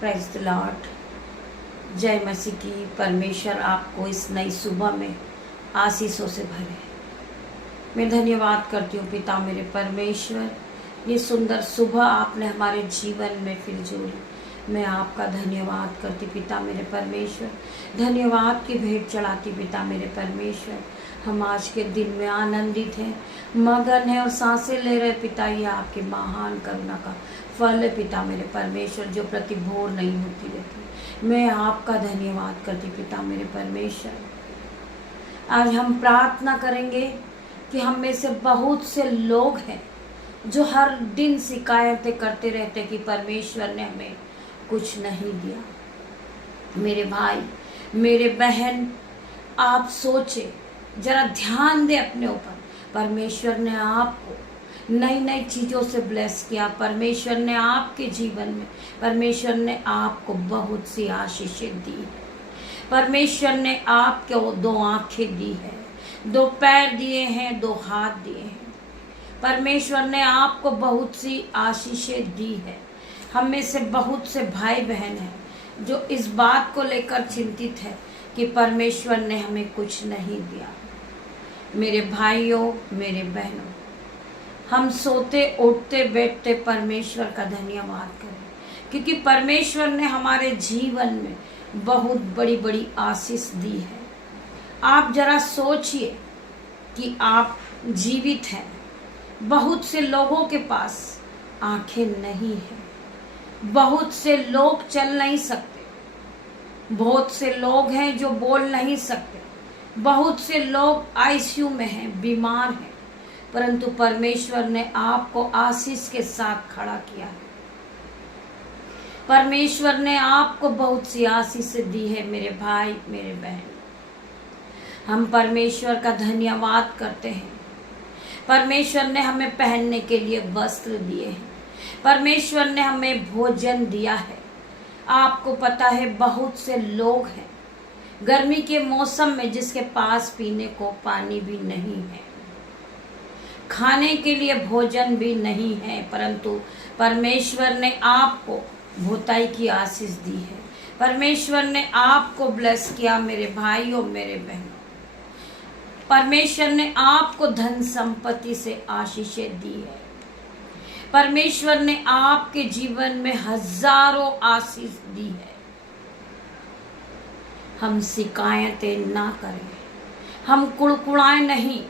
Praise the Lord. जय मसीह की। परमेश्वर आपको इस नई सुबह में आशीषों से भरे। मैं धन्यवाद करती हूँ पिता मेरे परमेश्वर, ये सुंदर सुबह आपने हमारे जीवन में फिर जोड़ी। मैं आपका धन्यवाद करती पिता मेरे परमेश्वर, धन्यवाद की भेंट चढ़ाती पिता मेरे परमेश्वर। हम आज के दिन में आनंदित हैं, मगन हैं और सांसें ले रहे पिता। ये आपके महान करुणा का फल है पिता मेरे परमेश्वर, जो प्रति भोर नहीं होती रहती। मैं आपका धन्यवाद करती पिता मेरे परमेश्वर। आज हम प्रार्थना करेंगे कि हम में से बहुत से लोग हैं जो हर दिन शिकायतें करते रहते कि परमेश्वर ने हमें कुछ नहीं दिया। मेरे भाई मेरे बहन, आप सोचे, जरा ध्यान दे अपने ऊपर। परमेश्वर ने आपको नई नई चीज़ों से ब्लेस किया। परमेश्वर ने आपके जीवन में, परमेश्वर ने आपको बहुत सी आशीषें दी है। परमेश्वर ने आपको 2 आंखें दी है, 2 पैर दिए हैं, 2 हाथ दिए हैं। परमेश्वर ने आपको बहुत सी आशीषें दी है। हम में से बहुत से भाई बहन हैं जो इस बात को लेकर चिंतित है कि परमेश्वर ने हमें कुछ नहीं दिया। मेरे भाइयों मेरे बहनों, हम सोते उठते बैठते परमेश्वर का धन्यवाद करें, क्योंकि परमेश्वर ने हमारे जीवन में बहुत बड़ी बड़ी आशीष दी है। आप जरा सोचिए कि आप जीवित हैं। बहुत से लोगों के पास आंखें नहीं हैं, बहुत से लोग चल नहीं सकते, बहुत से लोग हैं जो बोल नहीं सकते, बहुत से लोग आईसीयू में हैं, बीमार हैं, परंतु परमेश्वर ने आपको आशीष के साथ खड़ा किया है। परमेश्वर ने आपको बहुत सी आशीष दी है मेरे भाई मेरे बहन। हम परमेश्वर का धन्यवाद करते हैं। परमेश्वर ने हमें पहनने के लिए वस्त्र दिए हैं, परमेश्वर ने हमें भोजन दिया है। आपको पता है बहुत से लोग हैं गर्मी के मौसम में जिसके पास पीने को पानी भी नहीं है, खाने के लिए भोजन भी नहीं है, परंतु परमेश्वर ने आपको भोताई की आशीष दी है। परमेश्वर ने आपको ब्लेस किया मेरे भाइयों मेरे बहनों। परमेश्वर ने आपको धन संपत्ति से आशीषें दी है। परमेश्वर ने आपके जीवन में हजारों आशीष दी है। हम शिकायतें ना करें, हम कुड़कुड़ाएं नहीं,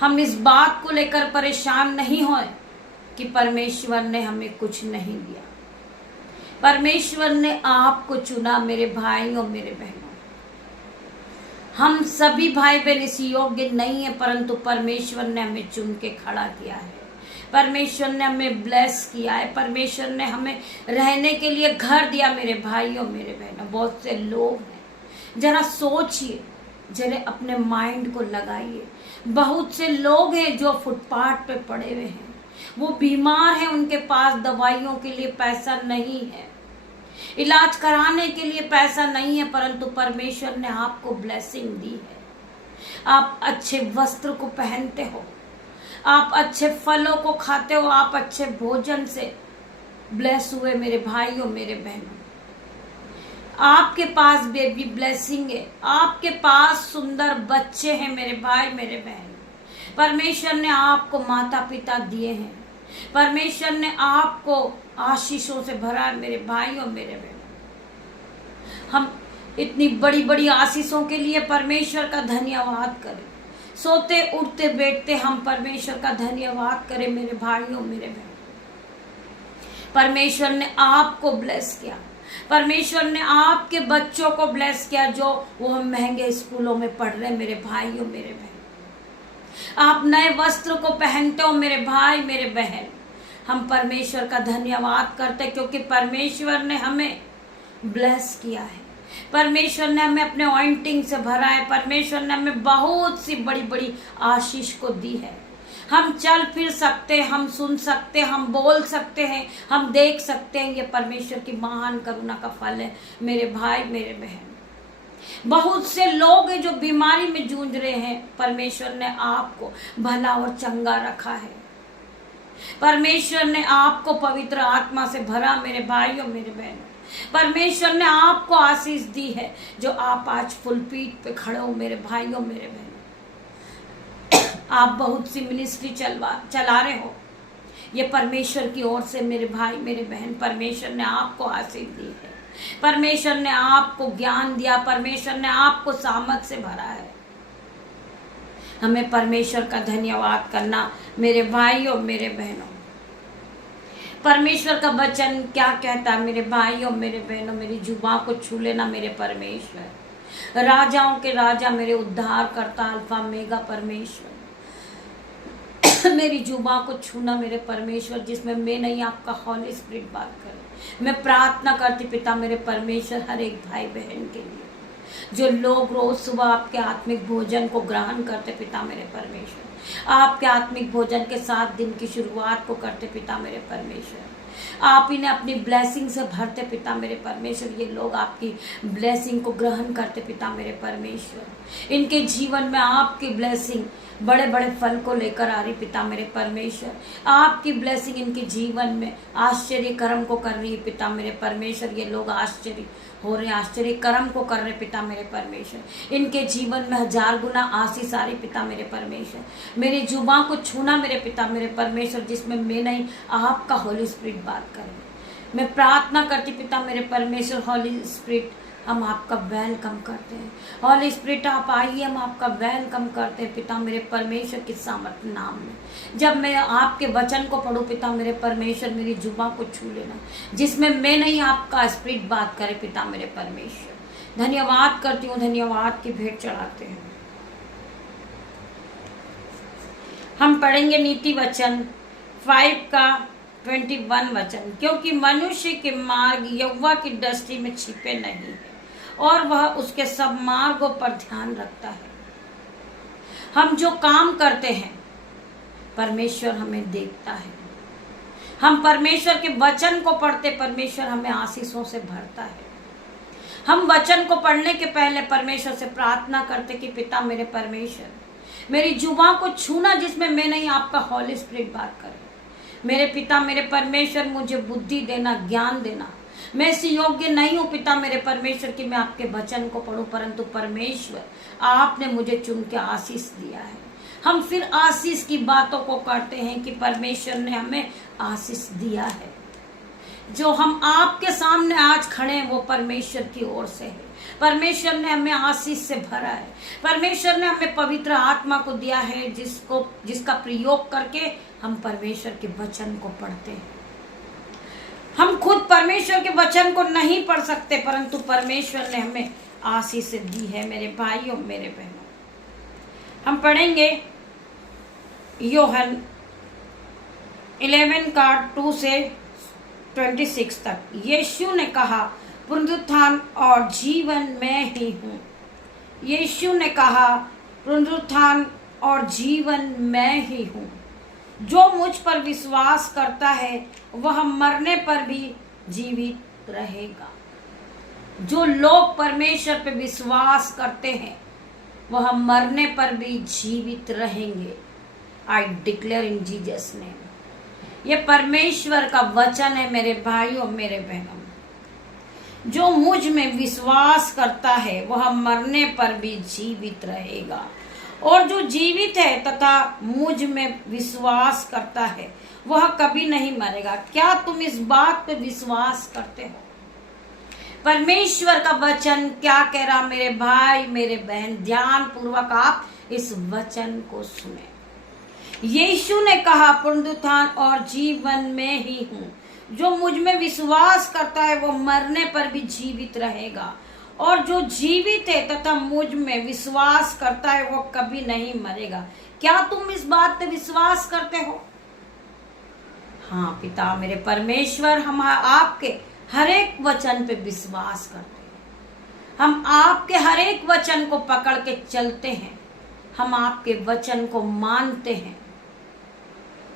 हम इस बात को लेकर परेशान नहीं होएं कि परमेश्वर ने हमें कुछ नहीं दिया। परमेश्वर ने आपको चुना मेरे भाइयों मेरे बहनों। हम सभी भाई बहन इस योग्य नहीं है, परंतु परमेश्वर ने हमें चुन के खड़ा किया है। परमेश्वर ने हमें ब्लेस किया है। परमेश्वर ने हमें रहने के लिए घर दिया मेरे भाइयों मेरे बहनों। बहुत से लोग हैं, जरा सोचिए, जरा अपने माइंड को लगाइए। बहुत से लोग हैं जो फुटपाथ पे पड़े हुए हैं, वो बीमार हैं, उनके पास दवाइयों के लिए पैसा नहीं है, इलाज कराने के लिए पैसा नहीं है, परंतु परमेश्वर ने आपको ब्लेसिंग दी है। आप अच्छे वस्त्र को पहनते हो, आप अच्छे फलों को खाते हो, आप अच्छे भोजन से ब्लेस हुए मेरे भाइयों मेरे बहनों। आपके पास बेबी ब्लेसिंग है, आपके पास सुंदर बच्चे हैं मेरे भाई मेरे बहन। परमेश्वर ने आपको माता पिता दिए हैं, परमेश्वर ने आपको आशीषों से भरा है मेरे भाइयों मेरे बहनों। हम इतनी बड़ी बड़ी आशीषों के लिए परमेश्वर का धन्यवाद करें। सोते उठते बैठते हम परमेश्वर का धन्यवाद करें मेरे भाइयों मेरे बहनों। परमेश्वर ने आपको ब्लेस किया, परमेश्वर ने आपके बच्चों को ब्लेस किया जो वो महंगे स्कूलों में पढ़ रहे मेरे भाइयों मेरे बहन। आप नए वस्त्र को पहनते हो मेरे भाई मेरे बहन। हम परमेश्वर का धन्यवाद करते क्योंकि परमेश्वर ने हमें ब्लेस किया है। परमेश्वर ने हमें अपने ऑइंटिंग से भरा है। परमेश्वर ने हमें बहुत सी बड़ी बड़ी आशीष को दी है। हम चल फिर सकते हैं, हम सुन सकते हैं, हम बोल सकते हैं, हम देख सकते हैं। ये परमेश्वर की महान करुणा का फल है मेरे भाई मेरे बहन। बहुत से लोग हैं जो बीमारी में जूझ रहे हैं, परमेश्वर ने आपको भला और चंगा रखा है। परमेश्वर ने आपको पवित्र आत्मा से भरा मेरे भाइयों मेरे बहनों। परमेश्वर ने आपको आशीष दी है जो आप आज फुलपीठ पे खड़े हो मेरे भाइयों मेरे बहनों। आप बहुत सी मिनिस्ट्री चला रहे हो, ये परमेश्वर की ओर से मेरे भाई मेरे बहन, परमेश्वर ने आपको आशीष दी है। परमेश्वर ने आपको ज्ञान दिया, परमेश्वर ने आपको सामर्थ से भरा है। हमें परमेश्वर का धन्यवाद करना मेरे भाइयों मेरे बहनों। परमेश्वर का वचन क्या कहता है मेरे भाइयों मेरे बहनों? मेरी जुबान को छू लेना मेरे परमेश्वर, राजाओं के राजा मेरे उद्धार करता अल्फा मेगा परमेश्वर। मेरी जुबान को छूना मेरे परमेश्वर, जिसमें मैं नहीं आपका हॉली स्पिरिट बात करे। मैं प्रार्थना करती पिता मेरे परमेश्वर हर एक भाई बहन के लिए जो लोग रोज सुबह आपके आत्मिक भोजन को ग्रहण करते पिता मेरे परमेश्वर, आपके आत्मिक भोजन के साथ दिन की शुरुआत को करते पिता मेरे परमेश्वर। आप इन्हें अपनी ब्लेसिंग से भरते पिता मेरे परमेश्वर। ये लोग आपकी ब्लेसिंग को ग्रहण करते पिता मेरे परमेश्वर। इनके जीवन में आपकी ब्लेसिंग बड़े बड़े फल को लेकर आ रही पिता मेरे परमेश्वर। आपकी ब्लेसिंग इनके जीवन में आश्चर्य कर्म को कर रही है पिता मेरे परमेश्वर। ये लोग आश्चर्य हो रहे, आश्चर्य कर्म को कर रहे पिता मेरे परमेश्वर। इनके जीवन में 1000 गुना आशीष आ रही पिता मेरे परमेश्वर। मेरी जुबान को छूना मेरे पिता मेरे परमेश्वर, जिसमें मैं नहीं आपका हॉली स्पिरिट बात करे। मैं प्रार्थना करती पिता मेरे परमेश्वर, हॉली स्पिरिट हम आपका वेलकम करते हैं। हॉली स्पिरिट आप आइए, हम आपका वेलकम करते हैं पिता मेरे परमेश्वर के सामर्थ्य नाम में। जब मैं आपके वचन को पढ़ूं पिता मेरे परमेश्वर, मेरी जुबान को छू लेना, जिसमें मैं नहीं आपका स्पिरिट बात करे पिता मेरे परमेश्वर। धन्यवाद करती हूँ, धन्यवाद की भेंट चढ़ाते हैं। हम पढ़ेंगे नीति वचन 5 का 21 वचन। क्योंकि मनुष्य के मार्ग यहोवा की दृष्टि में छिपे नहीं है और वह उसके सब मार्गों पर ध्यान रखता है। हम जो काम करते हैं परमेश्वर हमें देखता है। हम परमेश्वर के वचन को पढ़ते, परमेश्वर हमें आशीषों से भरता है। हम वचन को पढ़ने के पहले परमेश्वर से प्रार्थना करते कि पिता मेरे परमेश्वर, मेरी जुबान को छूना, जिसमें मैं नहीं आपका हॉली स्पिरिट बात करे। मेरे पिता मेरे परमेश्वर, मुझे बुद्धि देना, ज्ञान देना। मैं इस योग्य नहीं हूँ पिता मेरे परमेश्वर कि मैं आपके वचन को पढ़ूं, परंतु परमेश्वर आपने मुझे चुन के आशीष दिया है। हम फिर आशीष की बातों को करते हैं कि परमेश्वर ने हमें आशीष दिया है। जो हम आपके सामने आज खड़े हैं वो परमेश्वर की ओर से है। परमेश्वर ने हमें आशीष से भरा है। परमेश्वर ने हमें पवित्र आत्मा को दिया है, जिसका प्रयोग करके हम परमेश्वर के वचन को पढ़ते हैं। हम खुद परमेश्वर के वचन को नहीं पढ़ सकते, परंतु परमेश्वर ने हमें आशीष दी है मेरे भाइयों मेरे बहनों। हम पढ़ेंगे यूहन्ना 11 का 2 से 26 तक। यीशु ने कहा, पुनरुत्थान और जीवन मैं ही हूँ। यीशु ने कहा, पुनरुत्थान और जीवन मैं ही हूँ। जो मुझ पर विश्वास करता है वह मरने पर भी जीवित रहेगा। जो लोग परमेश्वर पर विश्वास करते हैं वह मरने पर भी जीवित रहेंगे। I declare in Jesus name. ये परमेश्वर का वचन है मेरे भाइयों मेरे बहनों। जो मुझ में विश्वास करता है वह मरने पर भी जीवित रहेगा, और जो जीवित है तथा मुझ में विश्वास करता है वह कभी नहीं मरेगा। क्या तुम इस बात पे विश्वास करते हो? परमेश्वर का वचन क्या कह रहा मेरे भाई मेरे बहन, ध्यान पूर्वक आप इस वचन को सुने। यीशु ने कहा, पुनरुत्थान और जीवन में ही हूँ। जो मुझ में विश्वास करता है वो मरने पर भी जीवित रहेगा, और जो जीवित है तथा मुझ में विश्वास करता है वो कभी नहीं मरेगा। क्या तुम इस बात पे विश्वास करते हो? हाँ पिता मेरे परमेश्वर, हम आपके हर एक वचन पे विश्वास करते हैं। हम आपके हर एक वचन को पकड़ के चलते हैं। हम आपके वचन को मानते हैं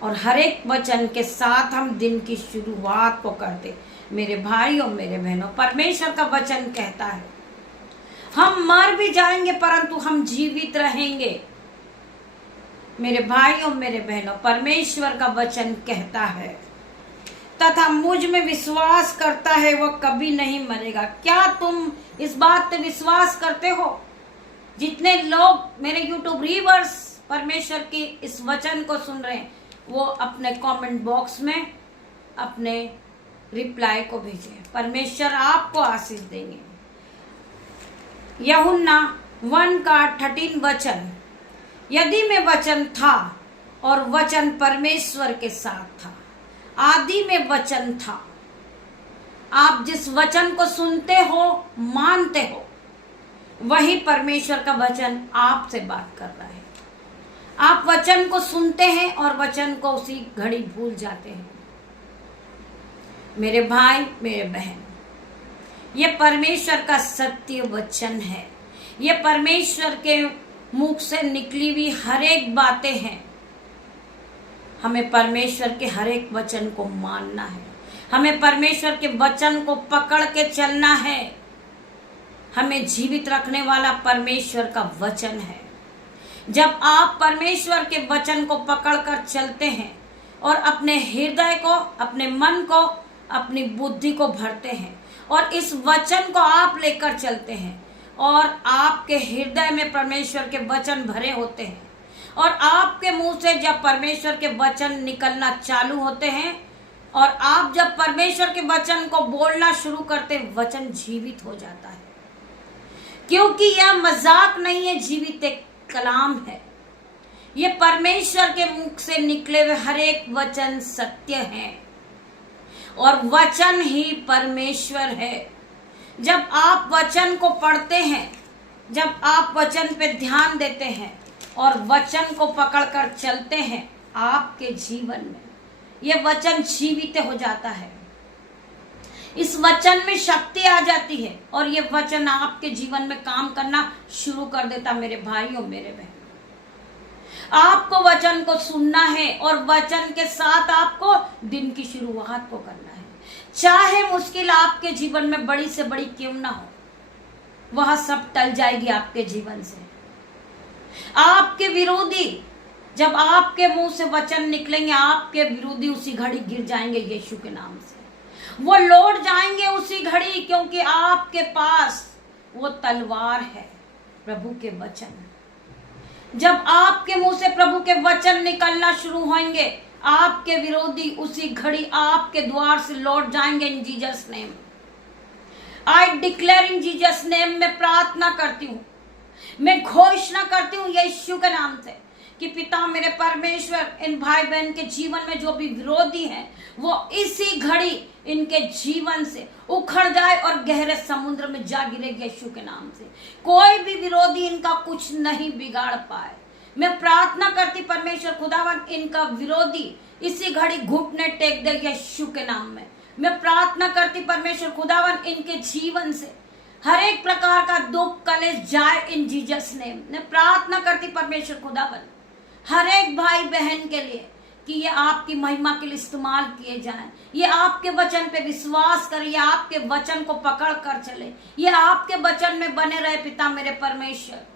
और हर एक वचन के साथ हम दिन की शुरुआत को करते। मेरे भाइयों मेरे बहनों, परमेश्वर का वचन कहता है हम मर भी जाएंगे परंतु हम जीवित रहेंगे। मेरे भाइयों मेरे बहनों, परमेश्वर का वचन कहता है, तथा मुझ में विश्वास करता है वह कभी नहीं मरेगा। क्या तुम इस बात पे विश्वास करते हो? जितने लोग मेरे यूट्यूब व्यूअर्स परमेश्वर की इस वचन को सुन रहे हैं, वो अपने कमेंट बॉक्स में अपने रिप्लाई को भेजें। परमेश्वर आपको आशीष देंगे। यूहन्ना 1:13 वचन, यदि में वचन था और वचन परमेश्वर के साथ था, आदि में वचन था। आप जिस वचन को सुनते हो, मानते हो, वही परमेश्वर का वचन आपसे बात कर रहा है। आप वचन को सुनते हैं और वचन को उसी घड़ी भूल जाते हैं। मेरे भाई मेरे बहन, ये परमेश्वर का सत्य वचन है। ये परमेश्वर के मुख से निकली हुई हर एक बातें हैं। हमें परमेश्वर के हर एक वचन को मानना है। हमें परमेश्वर के वचन को पकड़ के चलना है। हमें जीवित रखने वाला परमेश्वर का वचन है। जब आप परमेश्वर के वचन को पकड़कर चलते हैं और अपने हृदय को, अपने मन को, अपनी बुद्धि को भरते हैं और इस वचन को आप लेकर चलते हैं और आपके हृदय में परमेश्वर के वचन भरे होते हैं और आपके मुंह से जब परमेश्वर के वचन निकलना चालू होते हैं और आप जब परमेश्वर के वचन को बोलना शुरू करते, वचन जीवित हो जाता है। क्योंकि यह मजाक नहीं है, जीवित एक कलाम है। ये परमेश्वर के मुख से निकले हुए हर एक वचन सत्य है और वचन ही परमेश्वर है। जब आप वचन को पढ़ते हैं, जब आप वचन पे ध्यान देते हैं और वचन को पकड़कर चलते हैं, आपके जीवन में ये वचन जीवित हो जाता है। इस वचन में शक्ति आ जाती है और ये वचन आपके जीवन में काम करना शुरू कर देता। मेरे भाइयों मेरे बहन, आपको वचन को सुनना है और वचन के साथ आपको दिन की शुरुआत को करना है। चाहे मुश्किल आपके जीवन में बड़ी से बड़ी क्यों ना हो, वह सब टल जाएगी आपके जीवन से। आपके विरोधी, जब आपके मुंह से वचन निकलेंगे, आपके विरोधी उसी घड़ी गिर जाएंगे यीशु के नाम से। वो लौट जाएंगे उसी घड़ी, क्योंकि आपके पास वो तलवार है, प्रभु के वचन। जब आपके मुंह से प्रभु के वचन निकलना शुरू होंगे, आपके विरोधी उसी घड़ी आपके द्वार से लौट जाएंगे। इन Jesus name I declare, in Jesus name में प्रार्थना करती हूँ, मैं घोषणा करती हूँ यीशु के नाम से कि पिता मेरे परमेश्वर, इन भाई बहन के जीवन में जो भी विरोधी हैं, वो इसी घड़ी इनके जीवन से उखड़ जाए और गहरे समुद्र में जा गिरे यीशु के नाम से। कोई भी विरोधी इनका कुछ नहीं बिगाड़ पाए। मैं प्रार्थना करती परमेश्वर खुदावन, इनका विरोधी इसी घड़ी घुटने टेक दे यीशु के नाम में। मैं प्रार्थना करती परमेश्वर खुदावन, इनके जीवन से हर एक प्रकार का दुख कलेश जाए इन जीसस नेम। मैं प्रार्थना करती परमेश्वर खुदावन, हर एक भाई बहन के लिए कि ये आपकी महिमा के लिए इस्तेमाल किए जाएं। ये आपके वचन पे विश्वास करें, ये आपके वचन को पकड़ कर चले, ये आपके वचन में बने रहे पिता मेरे परमेश्वर।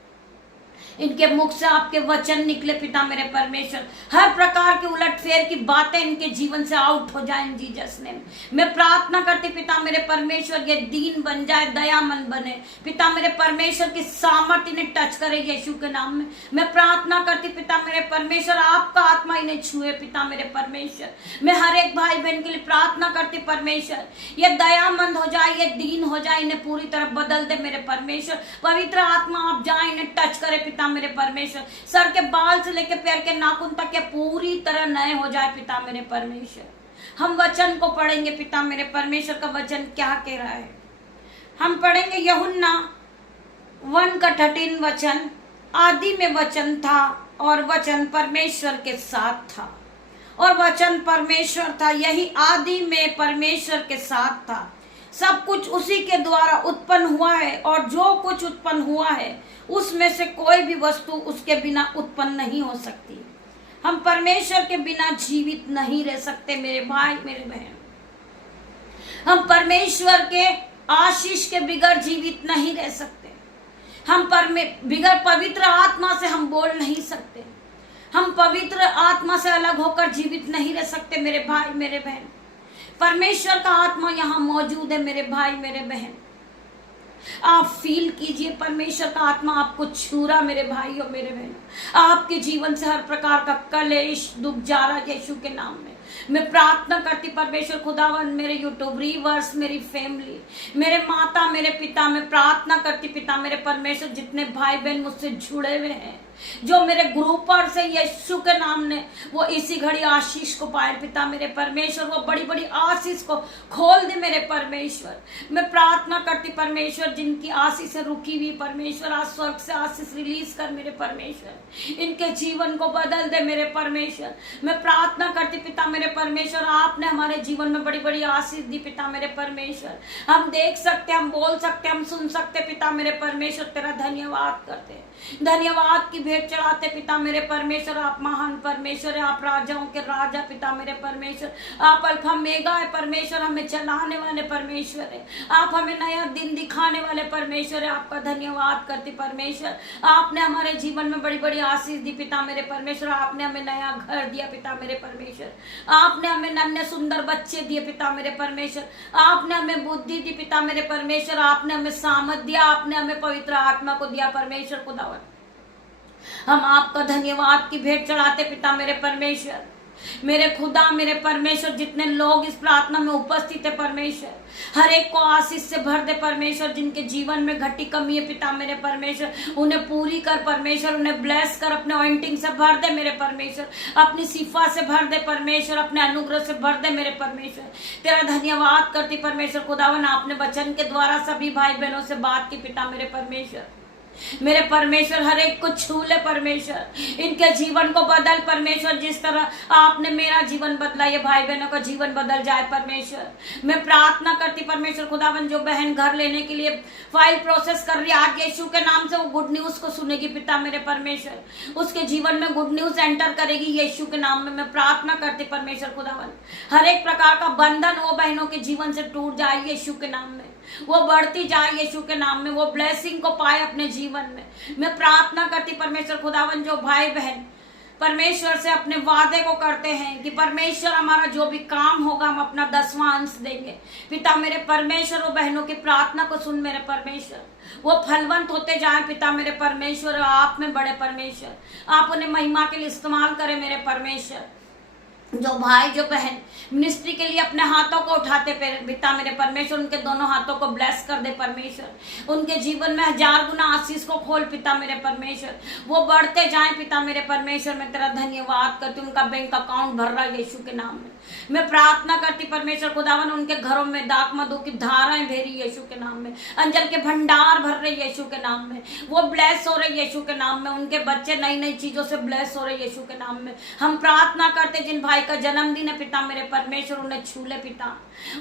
इनके मुख से आपके वचन निकले पिता मेरे परमेश्वर। हर प्रकार की उलटफेर की बातें इनके जीवन से आउट हो जाए इन जीसस नेम। मैं प्रार्थना करती पिता मेरे परमेश्वर, ये दीन बन जाए, दयामंद बने पिता मेरे परमेश्वर की सामर्थ्य इन्हें टच करे यीशु के नाम में। मैं प्रार्थना करती पिता मेरे परमेश्वर, आपका आत्मा इन्हें छुए पिता मेरे परमेश्वर। मैं हर एक भाई बहन के लिए प्रार्थना करती परमेश्वर, ये दयामंद हो जाए, ये दीन हो जाए, इन्हें पूरी तरह बदल दे मेरे परमेश्वर। पवित्र आत्मा आप जाए, इन्हें टच करे पिता मेरे परमेश्वर। सर के बाल से लेकर पैर के नाखून तक ये पूरी तरह नए हो जाए पिता मेरे परमेश्वर। हम वचन को पढ़ेंगे पिता मेरे परमेश्वर का वचन क्या कह रहा है। हम पढ़ेंगे यूहन्ना 1:13 वचन, आदि में वचन था और वचन परमेश्वर के साथ था और वचन परमेश्वर था। यही आदि में परमेश्वर के साथ था। सब कुछ उसी के द्वारा उत्पन्न हुआ है और जो कुछ उत्पन्न हुआ है उसमें से कोई भी वस्तु उसके बिना उत्पन्न नहीं हो सकती। हम परमेश्वर के बिना जीवित नहीं रह सकते मेरे भाई मेरे बहन। हम परमेश्वर के आशीष के बिगड़ जीवित नहीं रह सकते। हम बिगड़ पवित्र आत्मा से हम बोल नहीं सकते। हम पवित्र आत्मा से अलग होकर जीवित नहीं रह सकते मेरे भाई मेरे बहन। परमेश्वर का आत्मा यहाँ मौजूद है मेरे भाई मेरे बहन। आप फील कीजिए परमेश्वर का आत्मा आपको छू रहा मेरे भाई और मेरे बहन। आपके जीवन से हर प्रकार का कलेश दुख जा रहा यीशु के नाम में। मैं प्रार्थना करती परमेश्वर खुदावन मेरे यूट्यूब रीवर्स मेरी फैमिली मेरे माता मेरे पिता, मैं प्रार्थना करती पिता मेरे परमेश्वर जितने भाई बहन मुझसे जुड़े हुए हैं जो मेरे ग्रुपर से यीशु के नाम ने वो इसी घड़ी आशीष को पाए पिता मेरे परमेश्वर, वो बड़ी बड़ी आशीष को खोल दे मेरे परमेश्वर। मैं प्रार्थना करती परमेश्वर जिनकी आशीष से रुकी हुई परमेश्वर आज स्वर्ग से आशीष रिलीज कर मेरे परमेश्वर, इनके जीवन को बदल दे मेरे परमेश्वर। मैं प्रार्थना करती पिता मेरे परमेश्वर आपने हमारे जीवन में बड़ी बड़ी आशीष दी पिता मेरे परमेश्वर। हम देख सकते हम बोल सकते हम सुन सकते पिता मेरे परमेश्वर, तेरा धन्यवाद करते धन्यवाद की भेंट चढ़ाते पिता मेरे परमेश्वर। आप महान परमेश्वर है, आप राजाओं के राजा पिता मेरे परमेश्वर। आप अल्फा मेगा है परमेश्वर, हमें चलाने वाले परमेश्वर है, आप हमें नया दिन दिखाने वाले परमेश्वर है। आपका धन्यवाद करती परमेश्वर। आपने हमारे जीवन में बड़ी बड़ी आशीष दी पिता मेरे परमेश्वर। आपने हमें नया घर दिया पिता मेरे परमेश्वर। आपने हमें नन्हे सुंदर बच्चे दिए पिता मेरे परमेश्वर। आपने हमें बुद्धि दी पिता मेरे परमेश्वर। आपने हमें सामर्थ दिया, आपने हमें पवित्र आत्मा को दिया परमेश्वर खुदावन। हम आपका धन्यवाद की भेंट चढ़ाते पिता मेरे परमेश्वर। मेरे खुदा मेरे परमेश्वर जितने लोग इस प्रार्थना में उपस्थित है परमेश्वर, हर एक को आशीष से भर दे परमेश्वर। जिनके जीवन में घटी कमी है पिता मेरे परमेश्वर उन्हें पूरी कर परमेश्वर, उन्हें ब्लेस कर, अपने ऑइंटिंग से भर दे मेरे परमेश्वर, अपनी सिफा से भर दे परमेश्वर, अपने अनुग्रह से भर दे मेरे परमेश्वर। तेरा धन्यवाद करती परमेश्वर खुदावन। आपने वचन के द्वारा सभी भाई बहनों से बात की पिता मेरे परमेश्वर। मेरे परमेश्वर हर एक को छू ले परमेश्वर, इनके जीवन को बदल परमेश्वर। जिस तरह आपने मेरा जीवन बदला ये भाई बहनों का जीवन बदल जाए परमेश्वर। मैं प्रार्थना करती परमेश्वर खुदावन जो बहन घर लेने के लिए फाइल प्रोसेस कर रही है आज यीशु के नाम से वो गुड न्यूज को सुनेगी पिता मेरे परमेश्वर, उसके जीवन में गुड न्यूज एंटर करेगी यीशु के नाम में। मैं प्रार्थना करती परमेश्वर खुदावन हर एक प्रकार का बंधन वो बहनों के जीवन से टूट जाए यीशु के नाम में, वो बढ़ती जाए यीशु के नाम में, वो ब्लेसिंग को पाए अपने जीवन में। मैं प्रार्थना करती परमेश्वर खुदावन जो भाई बहन परमेश्वर से अपने वादे को करते हैं कि परमेश्वर हमारा जो भी काम होगा हम अपना 10वां अंश देंगे पिता मेरे परमेश्वर। वो बहनों की प्रार्थना को सुन मेरे परमेश्वर, वो फलवंत होते जाए पिता मेरे परमेश्वर। आप में बड़े परमेश्वर, आप उन्हें महिमा के लिए इस्तेमाल करें मेरे परमेश्वर। जो भाई जो बहन मिनिस्ट्री के लिए अपने हाथों को उठाते पिता मेरे परमेश्वर उनके दोनों हाथों को ब्लेस कर दे परमेश्वर। उनके जीवन में 1000 गुना आशीष को खोल पिता मेरे परमेश्वर, वो बढ़ते जाए पिता मेरे परमेश्वर। मैं तेरा धन्यवाद करती हूँ उनका बैंक अकाउंट भर रहा है यीशु के नाम में। मैं प्रार्थना करती परमेश्वर खुदावन उनके घरों में दाख मधु की धाराएं भेरी यीशु के नाम में, अंजल के भंडार भर रहे यीशु के नाम में, वो ब्लेस हो रहे यीशु के नाम में। उनके बच्चे नई नई चीजों से ब्लेस हो रहे यीशु के नाम में। हम प्रार्थना करते जिन भाई का जन्मदिन है पिता मेरे परमेश्वर उन्हें छू ले पिता,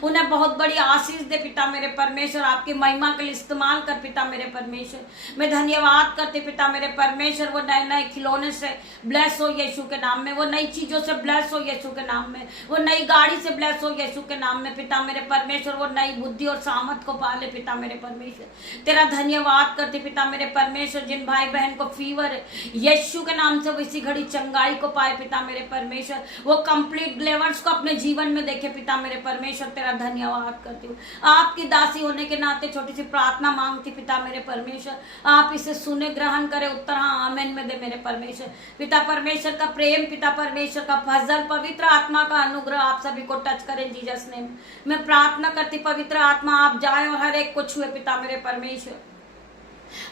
उन्हें बहुत बड़ी आशीष दे पिता मेरे परमेश्वर। आपकी महिमा के लिए इस्तेमाल कर पिता मेरे परमेश्वर। मैं धन्यवाद करते पिता मेरे परमेश्वर वो नए नए खिलौने से ब्लेस हो यीशु के नाम में, वो नई चीजों से ब्लेस हो यीशु के नाम में, वो नई गाड़ी से ब्लेस हो यीशु के नाम में पिता मेरे परमेश्वर। वो नई बुद्धि और सामर्थ को पाले पिता मेरे परमेश्वर। तेरा धन्यवाद करते पिता मेरे परमेश्वर जिन भाई बहन को फीवर है यीशु के नाम से वो इसी घड़ी चंगाई को पाए पिता मेरे परमेश्वर। वो कंप्लीट डिलीवरेंस को अपने जीवन में देखे पिता मेरे परमेश्वर। तेरा धन्यवाद करती हूँ। आपकी दासी होने के नाते छोटी सी प्रार्थना मांगती पिता मेरे परमेश्वर, आप इसे सुने ग्रहण करे उत्तर हाँ आमेन में दे मेरे परमेश्वर। पिता परमेश्वर का प्रेम, पिता परमेश्वर का फजल, पवित्र आत्मा का अनुग्रह आप सभी को टच करें जीसस नेम। मैं प्रार्थना करती पवित्र आत्मा आप जाए और हर एक को छुए पिता मेरे परमेश्वर,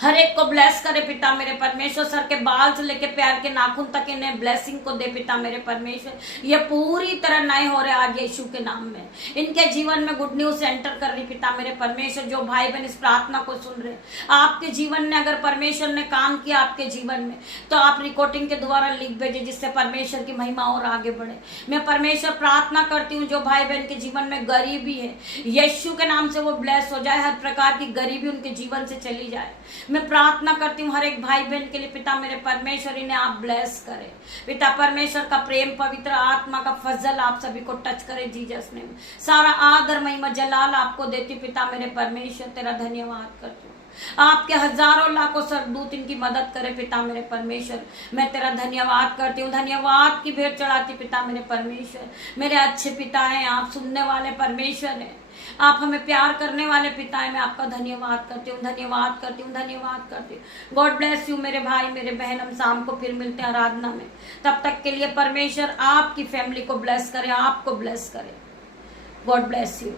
हर एक को ब्लेस करे पिता मेरे परमेश्वर। सर के बाल से लेके पैर के नाखून तक इन्हें ब्लेसिंग को दे पिता मेरे परमेश्वर। ये पूरी तरह नए हो रहे आज यीशु के नाम में, इनके जीवन में गुड न्यूज एंटर कर रही पिता मेरे परमेश्वर। जो भाई बहन इस प्रार्थना को सुन रहे आपके जीवन में अगर परमेश्वर ने काम किया आपके जीवन में तो आप रिकॉर्डिंग के द्वारा लिख भेजे जिससे परमेश्वर की महिमा और आगे बढ़े। मैं परमेश्वर प्रार्थना करती हूँ जो भाई बहन के जीवन में गरीबी है यीशु के नाम से वो ब्लेस हो जाए, हर प्रकार की गरीबी उनके जीवन से चली जाए। मैं प्रार्थना करती हूँ हर एक भाई बहन के लिए पिता मेरे परमेश्वर, इन्हें आप ब्लेस करें पिता परमेश्वर। का प्रेम, पवित्र आत्मा का फजल आप सभी को टच करे जीसस नेम। सारा आदर महिमा जलाल आपको देती पिता मेरे परमेश्वर। तेरा धन्यवाद करती हूँ। आपके हजारों लाखों सरदूत इनकी मदद करे पिता मेरे परमेश्वर। मैं तेरा धन्यवाद करती हूँ, धन्यवाद की भेंट चढ़ाती पिता मेरे परमेश्वर। मेरे अच्छे पिता हैं आप, सुनने वाले परमेश्वर हैं आप, हमें प्यार करने वाले पिता है। मैं आपका धन्यवाद करती हूँ, धन्यवाद करती हूँ, धन्यवाद करती हूँ। गॉड ब्लेस यू मेरे भाई मेरे बहन। हम शाम को फिर मिलते हैं आराधना में। तब तक के लिए परमेश्वर आपकी फैमिली को ब्लेस करे, आपको ब्लेस करे। God bless you.